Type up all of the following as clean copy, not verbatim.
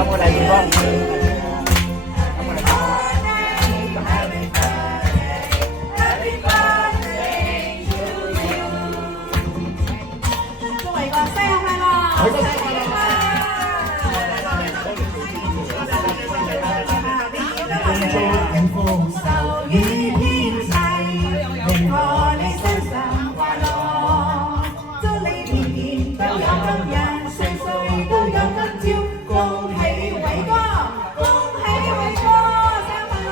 有冇利是幫？祝偉哥生日快樂！生日快樂！祝幸福壽與天齊，賀你生辰快樂，祝你年年都有今日，歲歲都有今朝，恭喜偉哥，恭喜偉哥，生日快樂！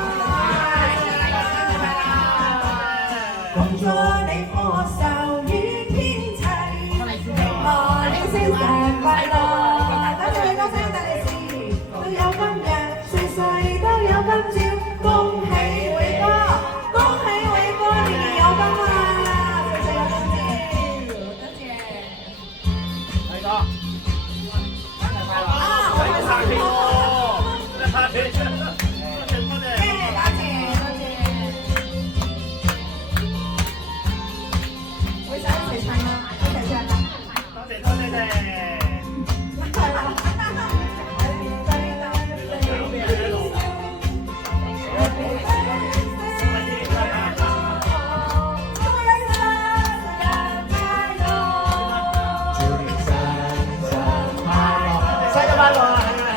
恭祝你福壽與天齊，賀你生辰快樂，多謝偉哥生日大利是，都有今日，歲歲都有今朝。恭喜偉哥，恭喜偉哥，年年有金啊！歲歲有今朝，多謝。偉哥，生日快樂！生日快樂！多謝多謝。多謝多謝。會想一齊唱啊！一齊唱啊！多謝多謝謝。生日快樂啊！